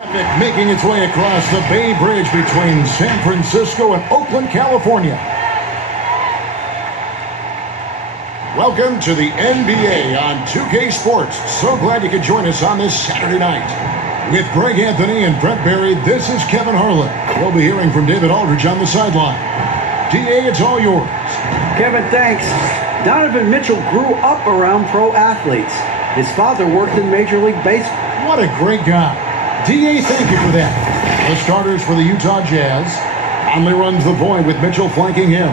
Traffic making its way across the Bay Bridge between San Francisco and Oakland, California. Welcome to the NBA on 2K Sports. So glad you could join us on this Saturday night. With Greg Anthony and Brett Barry, this is Kevin Harlan. We'll be hearing from David Aldridge on the sideline. DA, it's all yours. Kevin, thanks. Donovan Mitchell grew up around pro athletes. His father worked in Major League Baseball. What a great guy. DA, thank you for that. The starters for the Utah Jazz. Conley runs the point with Mitchell flanking him.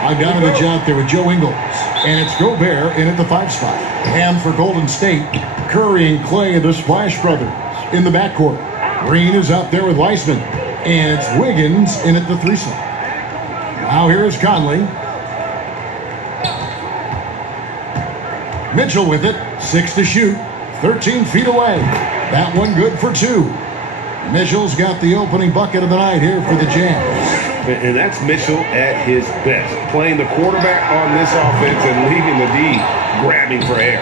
Bogdanovich out there with Joe Ingles. And it's Gobert in at the 5 spot. And for Golden State, Curry and Clay, the Splash Brothers, in the backcourt. Green is out there with Weissman. And it's Wiggins in at the 3 slot. Now here's Conley. Mitchell with it. 6 to shoot. 13 feet away. That one good for 2. Mitchell's got the opening bucket of the night here for the Jazz. And that's Mitchell at his best. Playing the quarterback on this offense and leaving the D grabbing for air.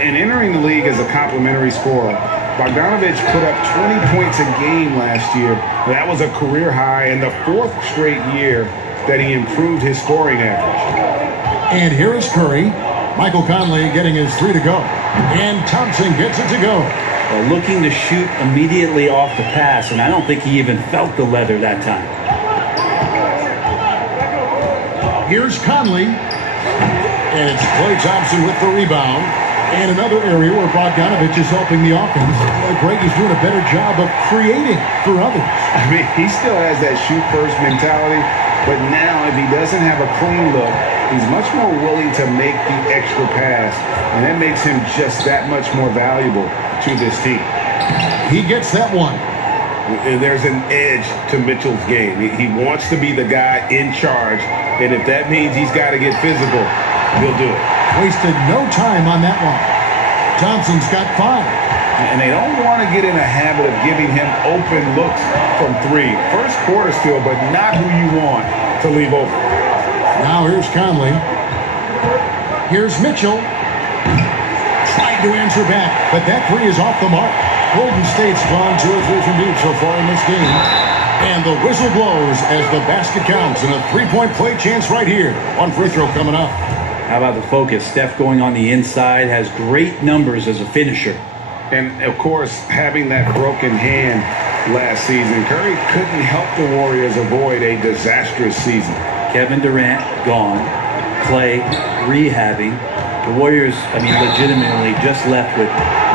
And entering the league as a complimentary scorer, Bogdanovich put up 20 points a game last year. That was a career high and the 4th straight year that he improved his scoring average. And here is Curry. Michael Conley getting his 3 to go. And Thompson gets it to go. Well, looking to shoot immediately off the pass, and I don't think he even felt the leather that time. Here's Conley. And it's Klay Thompson with the rebound. And another area where Bogdanovich is helping the offense. Greg is doing a better job of creating for others. I mean, he still has that shoot-first mentality, but now if he doesn't have a clean look, he's much more willing to make the extra pass, and that makes him just that much more valuable to this team. He gets that one. There's an edge to Mitchell's game. He wants to be the guy in charge, and if that means he's got to get physical, he'll do it. Wasted no time on that one. Thompson's got 5. And they don't want to get in a habit of giving him open looks from 3. First quarter still, but not who you want to leave open. Now here's Conley. Here's Mitchell. Tried to answer back, but that 3 is off the mark. Golden State's gone 2 or 3 from deep so far in this game. And the whistle blows as the basket counts and a 3-point play chance right here. One free throw coming up. How about the focus? Steph going on the inside has great numbers as a finisher. And, of course, having that broken hand last season, Curry couldn't help the Warriors avoid a disastrous season. Kevin Durant gone. Clay rehabbing. The Warriors, legitimately just left with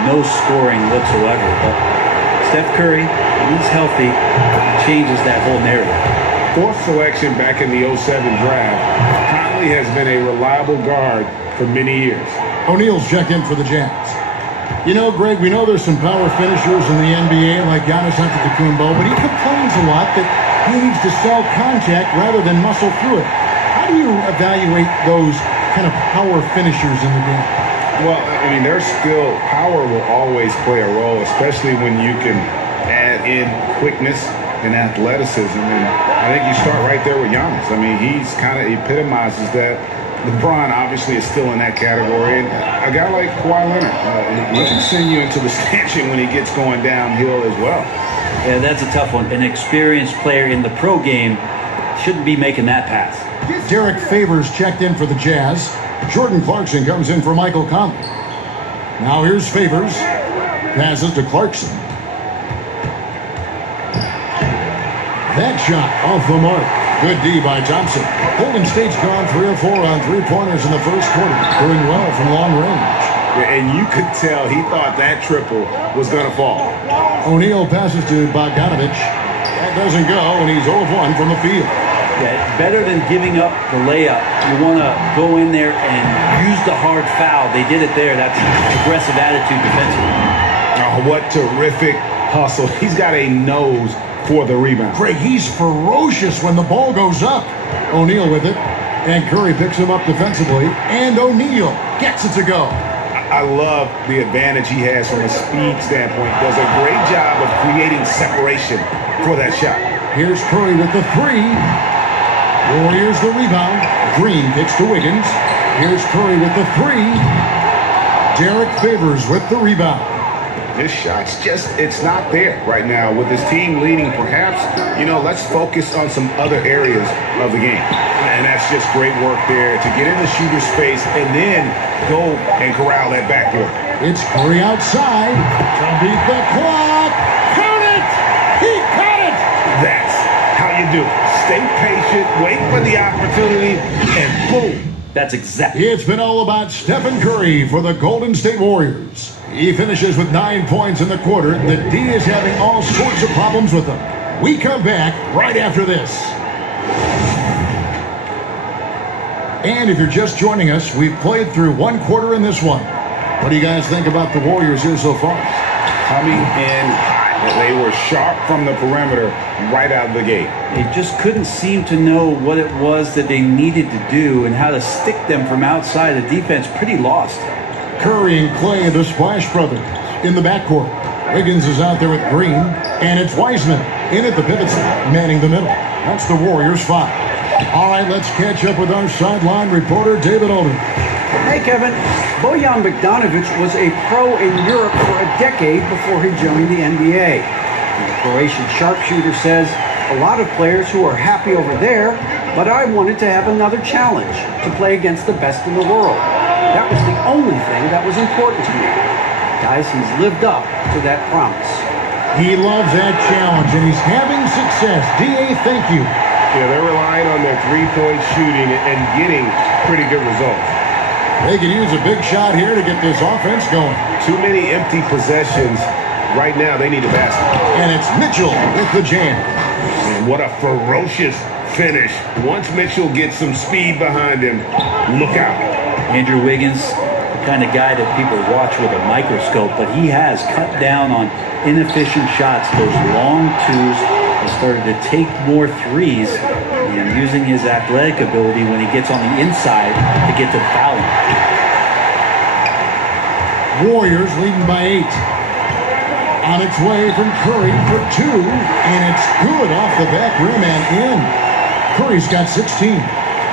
no scoring whatsoever. But Steph Curry, when he's healthy, changes that whole narrative. 4th selection back in the 07 draft, Conley has been a reliable guard for many years. O'Neal's checked in for the Jazz. You know, Greg, we know there's some power finishers in the NBA like Giannis Antetokounmpo, but he complains a lot that he needs to sell contact rather than muscle through it. How do you evaluate those kind of power finishers in the game? Well, their skill, power will always play a role, especially when you can add in quickness and athleticism. And I think you start right there with Giannis. He's kind of epitomizes that. LeBron obviously is still in that category. And a guy like Kawhi Leonard, he can send you into the stanchion when he gets going downhill as well. Yeah, that's a tough one. An experienced player in the pro game shouldn't be making that pass. Derek Favors checked in for the Jazz. Jordan Clarkson comes in for Michael Conley. Now here's Favors. Passes to Clarkson. That shot off the mark. Good D by Thompson. Golden State's gone 3 or 4 on 3-pointers in the first quarter. Doing well from long range. And you could tell he thought that triple was going to fall. O'Neal passes to Bogdanovich. That doesn't go, and he's 0 of 1 from the field. Yeah, better than giving up the layup. You want to go in there and use the hard foul. They did it there. That's aggressive attitude defensively. Oh, what terrific hustle. He's got a nose for the rebound. Greg, he's ferocious when the ball goes up. O'Neal with it. And Curry picks him up defensively. And O'Neal gets it to go. I love the advantage he has from a speed standpoint. Does a great job of creating separation for that shot. Here's Curry with the 3. Warriors the rebound. Green kicks to Wiggins. Here's Curry with the 3. Derek Favors with the rebound. His shots it's not there right now with his team leading. Perhaps, let's focus on some other areas of the game. And that's just great work there to get in the shooter space and then go and corral that backboard. It's Curry outside to beat the clock. Count it! He caught it! That's how you do it. Stay patient, wait for the opportunity, and boom. That's exactly. It's been all about Stephen Curry for the Golden State Warriors. He finishes with 9 points in the quarter. The D is having all sorts of problems with him. We come back right after this. And if you're just joining us, we've played through 1 quarter in this one. What do you guys think about the Warriors here so far? Coming in hot. They were sharp from the perimeter right out of the gate. They just couldn't seem to know what it was that they needed to do and how to stick them from outside. The defense pretty lost. Curry and Clay, the Splash Brothers, in the backcourt. Wiggins is out there with Green, and it's Wiseman in at the pivot spot, manning the middle. That's the Warriors' 5. All right, let's catch up with our sideline reporter, David Olden. Hey, Kevin. Bojan Bogdanovic was a pro in Europe for a decade before he joined the NBA. The Croatian sharpshooter says, a lot of players who are happy over there, but I wanted to have another challenge, to play against the best in the world. That was the only thing that was important to me. Guys, he's lived up to that promise. He loves that challenge, and he's having success. D.A., thank you. Yeah, they're relying on their three-point shooting and getting pretty good results. They can use a big shot here to get this offense going. Too many empty possessions. Right now, they need a basket. And it's Mitchell with the jam. And what a ferocious finish. Once Mitchell gets some speed behind him, look out. Andrew Wiggins, the kind of guy that people watch with a microscope, but he has cut down on inefficient shots, those long twos, and started to take more threes, and using his athletic ability when he gets on the inside to get to the foul line. Warriors leading by 8. On its way from Curry for 2, and it's good off the back rim and in. Curry's got 16.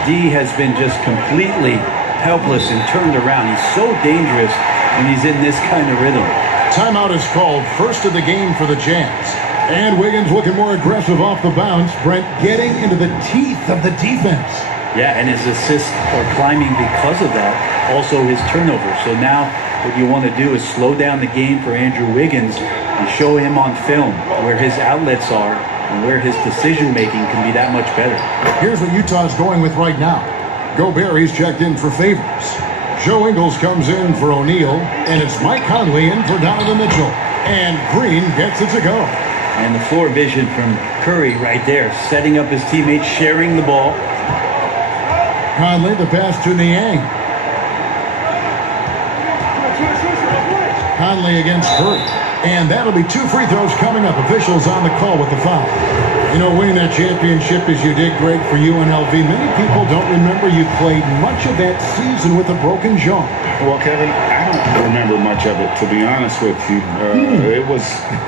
D has been just completely helpless and turned around. He's so dangerous when he's in this kind of rhythm. Timeout is called, first of the game for the Jazz. And Wiggins looking more aggressive off the bounce. Brent getting into the teeth of the defense. Yeah, and his assists are climbing because of that. Also his turnover. So now what you want to do is slow down the game for Andrew Wiggins and show him on film where his outlets are and where his decision-making can be that much better. Here's what Utah's going with right now. Gobert, he's checked in for Favors. Joe Ingles comes in for O'Neal, and it's Mike Conley in for Donovan Mitchell. And Green gets it to go. And the floor vision from Curry right there, setting up his teammates, sharing the ball. Conley, the pass to Niang. Conley against Curry. And that'll be 2 free throws coming up. Officials on the call with the foul. You know, winning that championship as you did great for UNLV. Many people don't remember you played much of that season with a broken jaw. Well, Kevin, I don't remember much of it, to be honest with you. It was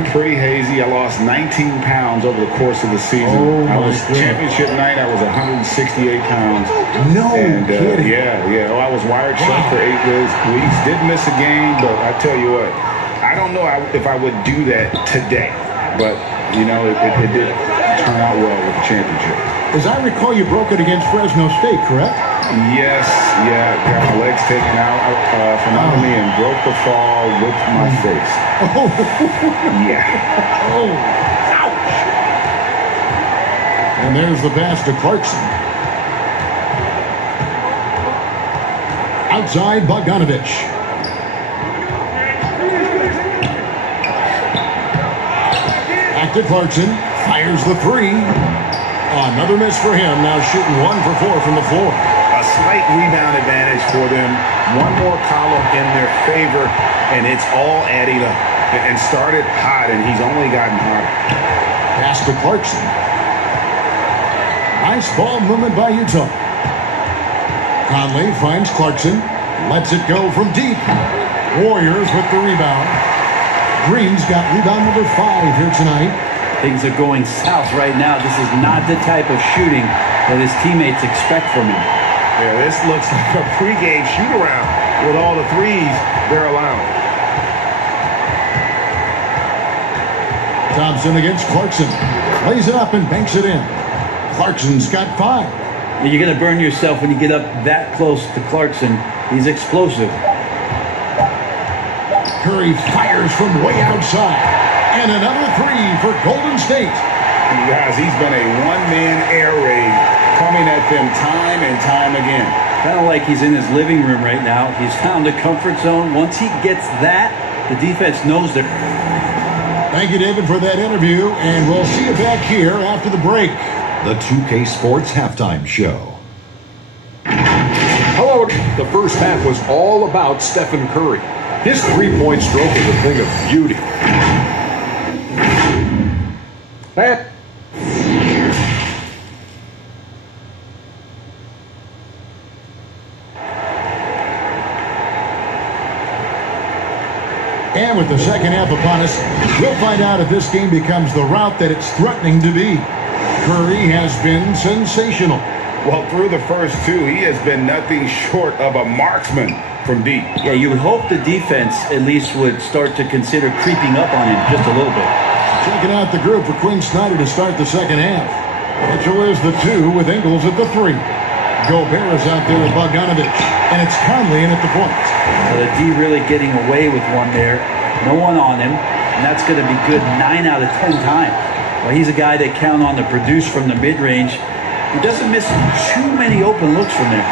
pretty hazy. I lost 19 pounds over the course of the season. Oh, I was championship night. I was 168 pounds. No kidding. Yeah. Oh, I was wired shut for 8 weeks. Didn't miss a game, but I tell you what, I don't know if I would do that today. But, you know, it did turn out well with the championship. As I recall, you broke it against Fresno State, correct? Yes, yeah. Got my legs taken out from under me and broke the fall with my face. Oh. Yeah. Oh. Ouch. And there's the pass to Clarkson. Outside, Bogdanovic. Back to Clarkson. Fires the 3. Another miss for him. Now shooting 1 for 4 from the floor. A slight rebound advantage for them. One more column in their favor, and it's all adding up. And started hot, and he's only gotten hotter. Pass to Clarkson. Nice ball movement by Utah. Conley finds Clarkson. Lets it go from deep. Warriors with the rebound. Green's got rebound number 5 here tonight. Things are going south right now. This is not the type of shooting that his teammates expect from him. Yeah, this looks like a pregame shoot-around with all the threes they're allowing. Thompson against Clarkson. Lays it up and banks it in. Clarkson's got 5. You're going to burn yourself when you get up that close to Clarkson. He's explosive. Curry fires from way outside. And another 3 for Golden State. You guys, he's been a one-man air raid coming at them time and time again. Kind of like he's in his living room right now. He's found a comfort zone. Once he gets that, the defense knows that. Thank you, David, for that interview. And we'll see you back here after the break. The 2K Sports Halftime Show. Hello. The first half was all about Stephen Curry. His three-point stroke is a thing of beauty. That. And with the second half upon us, we'll find out if this game becomes the route that it's threatening to be. Curry has been sensational. Well, through the first 2, he has been nothing short of a marksman from deep. Yeah, you would hope the defense at least would start to consider creeping up on him just a little bit. Checking out the group for Quinn Snyder to start the second half. Mitchell is the 2 with Ingles at the 3. Gobert is out there with Bogdanovich. And it's Conley in at the point. The D really getting away with one there. No one on him. And that's going to be good 9 out of 10 times. Well, he's a guy that count on to produce from the mid-range. He doesn't miss too many open looks from there.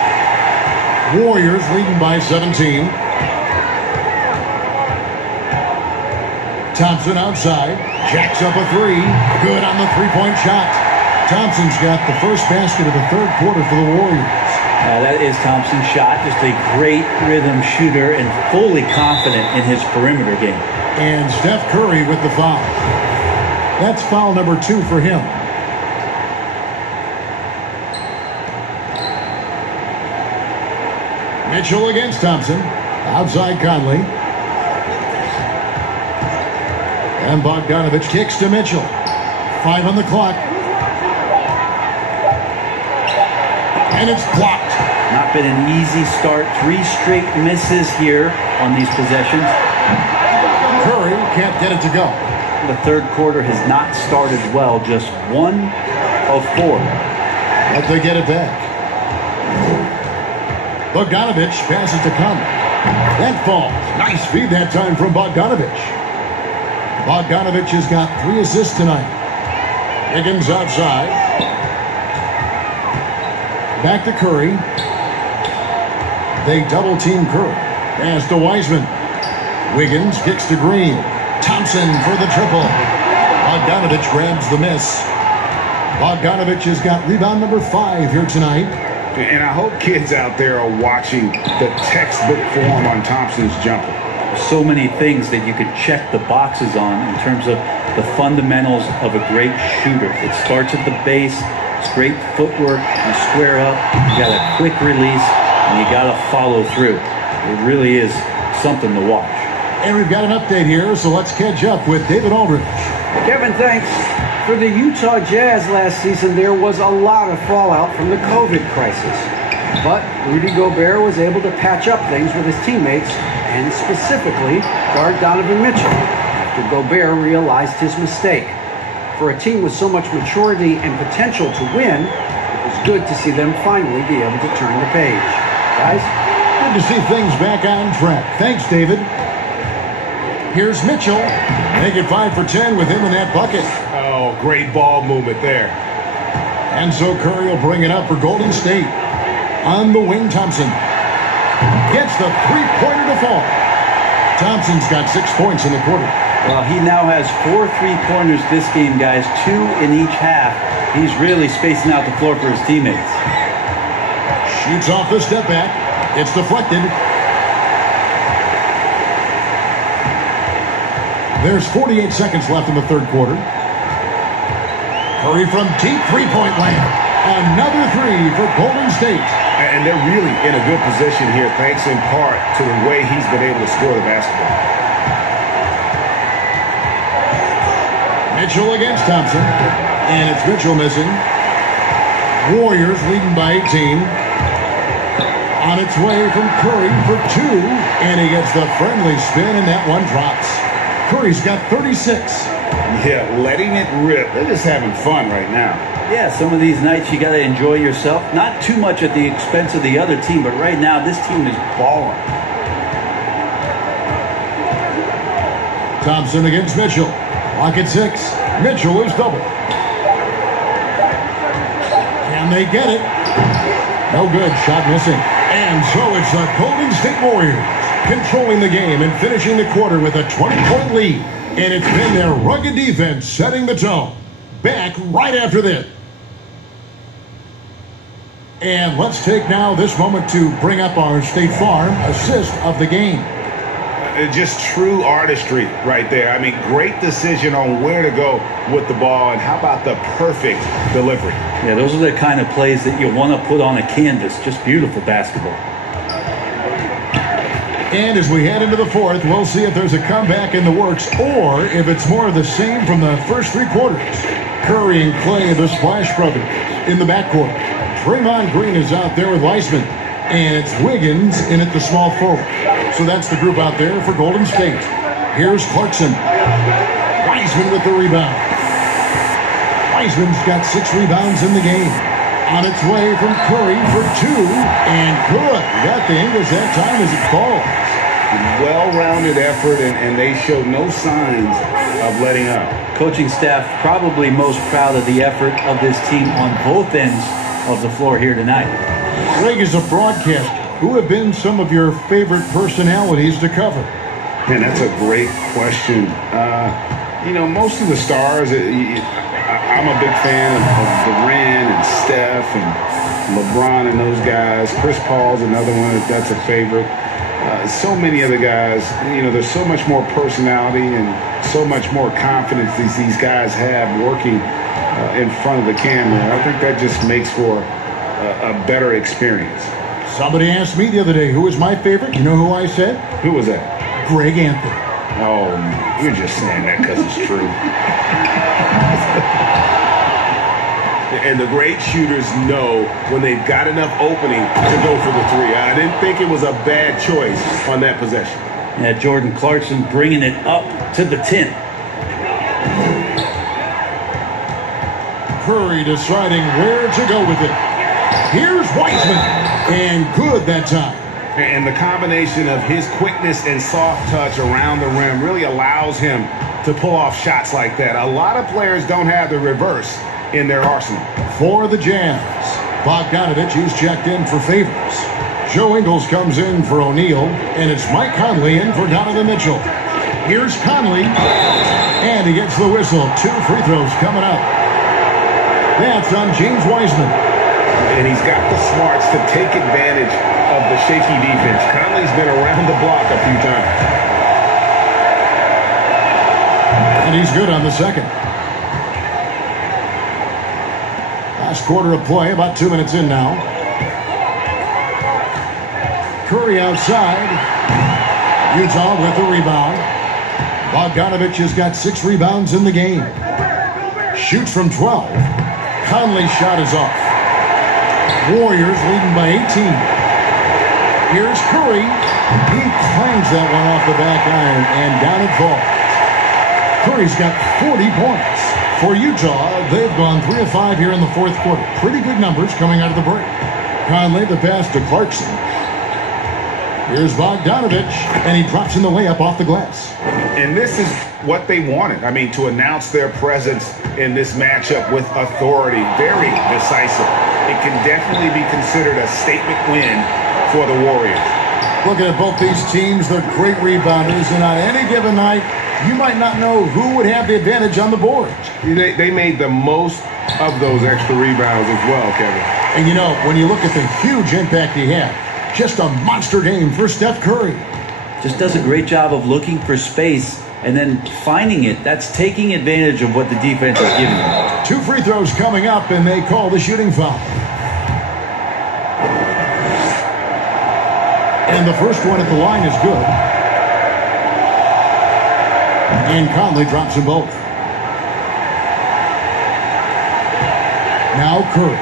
Warriors leading by 17. Thompson outside. Jacks up a 3. Good on the three-point shot. Thompson's got the first basket of the third quarter for the Warriors. That is Thompson's shot. Just a great rhythm shooter and fully confident in his perimeter game. And Steph Curry with the foul. That's foul number 2 for him. Mitchell against Thompson. Outside Conley. And Bogdanovich kicks to Mitchell. 5 on the clock. And it's blocked. Not been an easy start. 3 straight misses here on these possessions. Curry can't get it to go. The third quarter has not started well. Just 1 of 4. But they get it back. Bogdanovich passes to Conley. That falls. Nice feed that time from Bogdanovich. Bogdanovich has got 3 assists tonight. Higgins outside. Back to Curry. They double-team Curry. Pass to Wiseman. Wiggins kicks to Green. Thompson for the triple. Bogdanovich grabs the miss. Bogdanovich has got rebound number 5 here tonight. And I hope kids out there are watching the textbook form on Thompson's jumper. So many things that you could check the boxes on in terms of the fundamentals of a great shooter. It starts at the base. It's great footwork. You square up. You got a quick release, and you got to follow through. It really is something to watch. And we've got an update here, so let's catch up with David Aldridge. Kevin, thanks. For the Utah Jazz last season, there was a lot of fallout from the COVID crisis. But Rudy Gobert was able to patch up things with his teammates, and specifically guard Donovan Mitchell, after Gobert realized his mistake. For a team with so much maturity and potential to win, it was good to see them finally be able to turn the page. Guys? Good to see things back on track. Thanks, David. Here's Mitchell. Make it 5 for 10 with him in that bucket. Oh, great ball movement there. And so Curry will bring it up for Golden State. On the wing, Thompson gets the three-pointer to fall. Thompson's got 6 points in the quarter. Well, he now has 4 3-pointers this game, guys. 2 in each half. He's really spacing out the floor for his teammates. Shoots off the step back. It's deflected. There's 48 seconds left in the third quarter. Curry from deep three-point land. Another 3 for Golden State. And they're really in a good position here, thanks in part to the way he's been able to score the basketball. Mitchell against Thompson. And it's Mitchell missing. Warriors leading by 18. On its way from Curry for 2. And he gets the friendly spin, and that one drops. Curry's got 36. Yeah, letting it rip. They're just having fun right now. Yeah, some of these nights you got to enjoy yourself. Not too much at the expense of the other team, but right now this team is balling. Thompson against Mitchell. Lock at 6. Mitchell is double. Can they get it? No good. Shot missing. And so it's the Golden State Warriors controlling the game and finishing the quarter with a 20-point lead. And it's been their rugged defense setting the tone. Back right after this. And let's take now this moment to bring up our State Farm assist of the game. Just true artistry right there. I mean, great decision on where to go with the ball, and how about the perfect delivery? Yeah, those are the kind of plays that you want to put on a canvas. Just beautiful basketball. And as we head into the fourth, we'll see if there's a comeback in the works or if it's more of the same from the first 3 quarters. Curry and Clay, the Splash Brothers, in the backcourt. Draymond Green is out there with Weissman. And it's Wiggins in at the small forward. So that's the group out there for Golden State. Here's Clarkson. Wiseman with the rebound. Wiseman's got 6 rebounds in the game. On its way from Curry for 2. And good. Got the Ingles that time as it falls. Well-rounded effort, and they showed no signs of letting up. Coaching staff probably most proud of the effort of this team on both ends of the floor here tonight. Greg is a broadcaster. Who have been some of your favorite personalities to cover? Man, that's a great question. You know, most of the stars, I'm a big fan of Durant and Steph and LeBron and those guys. Chris Paul's another one that's a favorite. So many other guys, you know, there's so much more personality and so much more confidence these guys have working in front of the camera. I think that just makes for a better experience. Somebody asked me the other day, who was my favorite? You know who I said? Who was that? Greg Anthony. Oh, you're just saying that because it's true. And the great shooters know when they've got enough opening to go for the 3. I didn't think it was a bad choice on that possession. Yeah, Jordan Clarkson bringing it up to the 10. Curry deciding where to go with it. Here's Wiseman. And good that time. And the combination of his quickness and soft touch around the rim really allows him to pull off shots like that. A lot of players don't have the reverse in their arsenal. For the Jazz, Bogdanovich is checked in for Favors. Joe Ingles comes in for O'Neal, and it's Mike Conley in for Donovan Mitchell. Here's Conley, and he gets the whistle. 2 free throws coming up. That's on James Wiseman. And he's got the smarts to take advantage of the shaky defense. Conley's been around the block a few times. And he's good on the second. Last quarter of play, about 2 minutes in now. Curry outside. Utah with the rebound. Bogdanovich has got 6 rebounds in the game. Shoots from 12. Conley's shot is off. Warriors leading by 18. Here's Curry. He clangs that one off the back iron, and down it falls. Curry's got 40 points. For Utah, they've gone 3 of 5 here in the fourth quarter. Pretty good numbers coming out of the break. Conley the pass to Clarkson. Here's Bogdanovich, and he drops in the layup off the glass. And this is what they wanted. I mean, to announce their presence in this matchup with authority, very decisive. It can definitely be considered a statement win for the Warriors. Looking at both these teams, they're great rebounders, and on any given night, you might not know who would have the advantage on the board. They made the most of those extra rebounds as well, Kevin. And you know, when you look at the huge impact he had, just a monster game for Steph Curry. Just does a great job of looking for space and then finding it. That's taking advantage of what the defense is giving him. 2 free throws coming up, and they call the shooting foul. And the first one at the line is good. And Conley drops them both. Now Curry.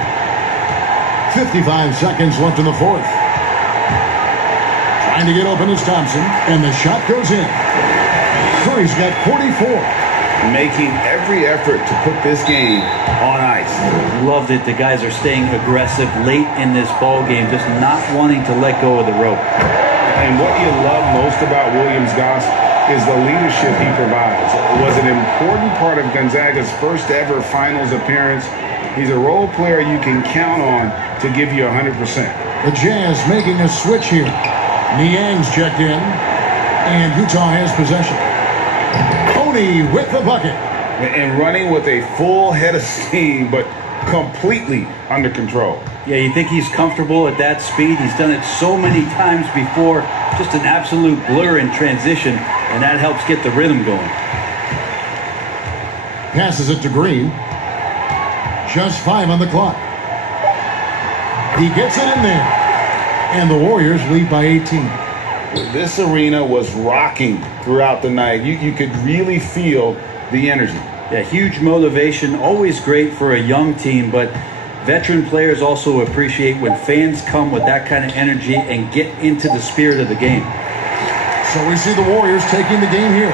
55 seconds left in the fourth. Trying to get open is Thompson, and the shot goes in. Curry's got 44. Making every effort to put this game on ice. Loved it. The guys are staying aggressive late in this ball game, just not wanting to let go of the rope. And what you love most about Williams, Goss, is the leadership he provides. It was an important part of Gonzaga's first ever finals appearance. He's a role player you can count on to give you 100%. The Jazz making a switch here. Niang's checked in, and Utah has possession. Oni with the bucket. And running with a full head of steam, but completely under control. Yeah, you think he's comfortable at that speed? He's done it so many times before. Just an absolute blur in transition, and that helps get the rhythm going. Passes it to Green. Just 5 on the clock. He gets it in there. And the Warriors lead by 18. This arena was rocking throughout the night. You could really feel the energy. Yeah, huge motivation, always great for a young team, but veteran players also appreciate when fans come with that kind of energy and get into the spirit of the game. So we see the Warriors taking the game here.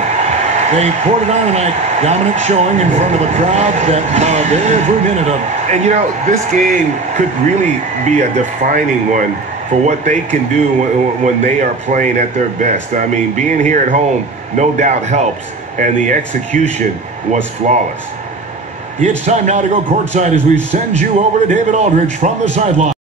They poured it on tonight. Dominant showing in front of a crowd that loved every minute of it. And you know, this game could really be a defining one for what they can do when they are playing at their best. I mean, being here at home no doubt helps, and the execution was flawless. It's time now to go courtside as we send you over to David Aldridge from the sideline.